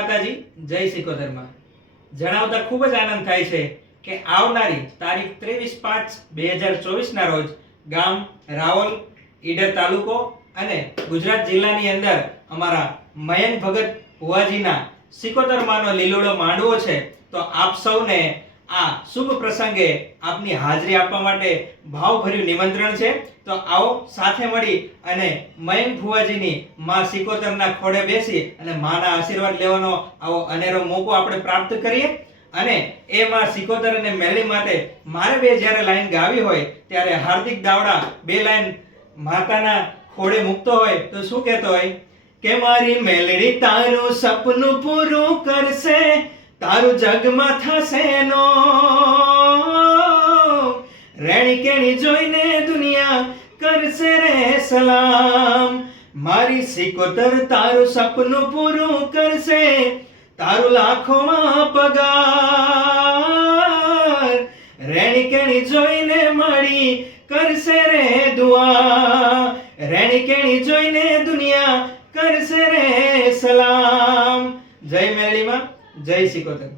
માતાજી, જય સિકોતરમાં। જણાવતા ખૂબ જ આનંદ થાય છે કે આવનારી તારીખ 23/5/2024 ના રોજ ગામ રાવલ, ઈડર તાલુકો અને ગુજરાત જિલ્લાની અંદર અમારા મયંક ભગત ભુવાજીના સિકોતરમાંનો લીલોડો માંડવો છે। તો આપ સૌને આ શુભ પ્રસંગે આપની હાજરી આપવા માટે ભાવભર્યું નિમંત્રણ છે। તો આવો સાથે મળી અને મયંક ભુવાજીની માં સિકોતરના ખોડે બેસી અને માના આશીર્વાદ લેવાનો આવો અનેરો મોકો આપણે પ્રાપ્ત કરીએ। અને એ માં સિકોતર અને મેલડી માટે મારે બે જ્યારે લાઈન ગાવી હોય ત્યારે હાર્દિક દાવડા બે લાઈન માતાના ખોડે મૂકતો હોય તો શું કહેતો હોય કે મારી મેલડી તારું સપનું પૂરું કરશે, તારું જગમાં થશે નો, રેણી કેણી જોઈને દુનિયા કરશે રે સલામ। મારી સિકોતર તારું સપનું પૂરું કરશે, તારું લાખોમાં પગાર, રેણી કેણી જોઈને મળી કરશે રે દુઆ, રેણી કેણી જોઈને દુનિયા કરશે રે સલામ। જય મેલડી માં, જય સિકોતર।